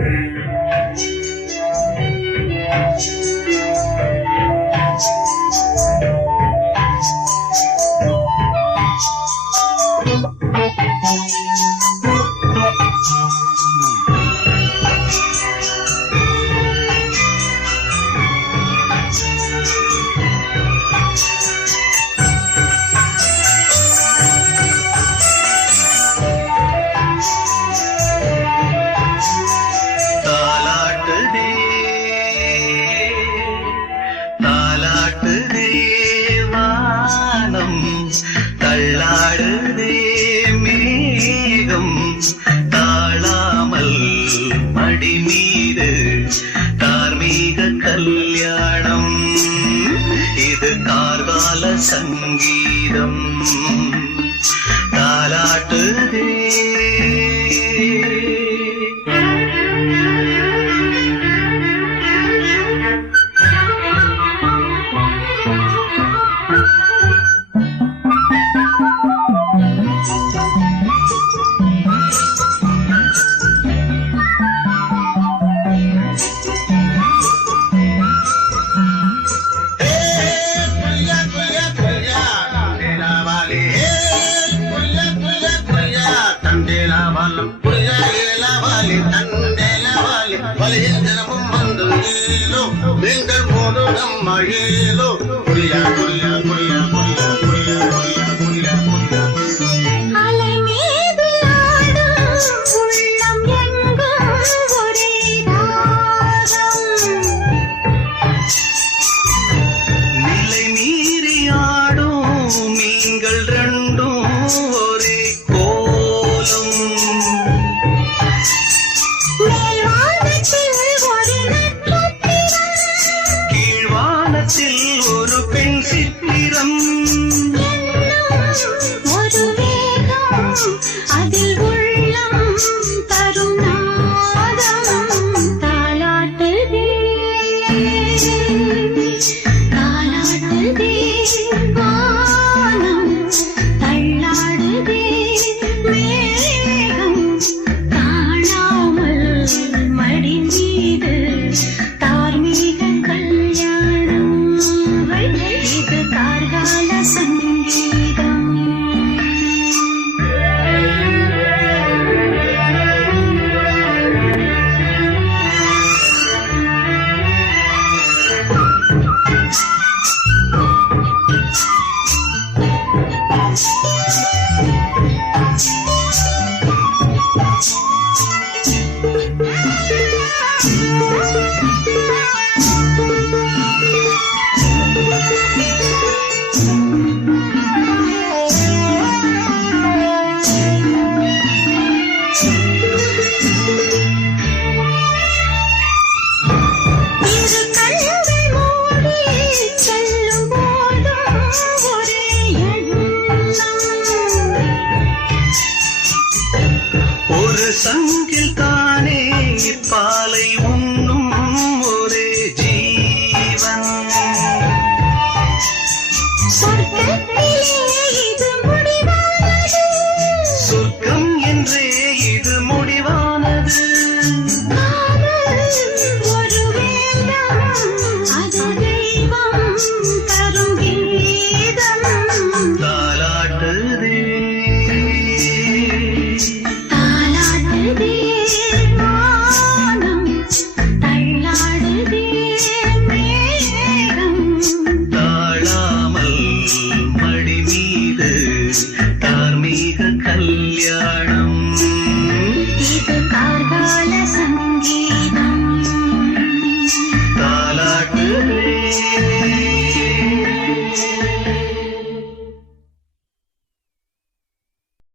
Amen. സംഗീതം. താലാട്ടുതേ காலே தினமும் வந்து நீங்கள் போதும் நம்ம ஏதோ குறியா குறியா சித்திரம். ஒரு சங்கில் தானே பாலை உன் Yes.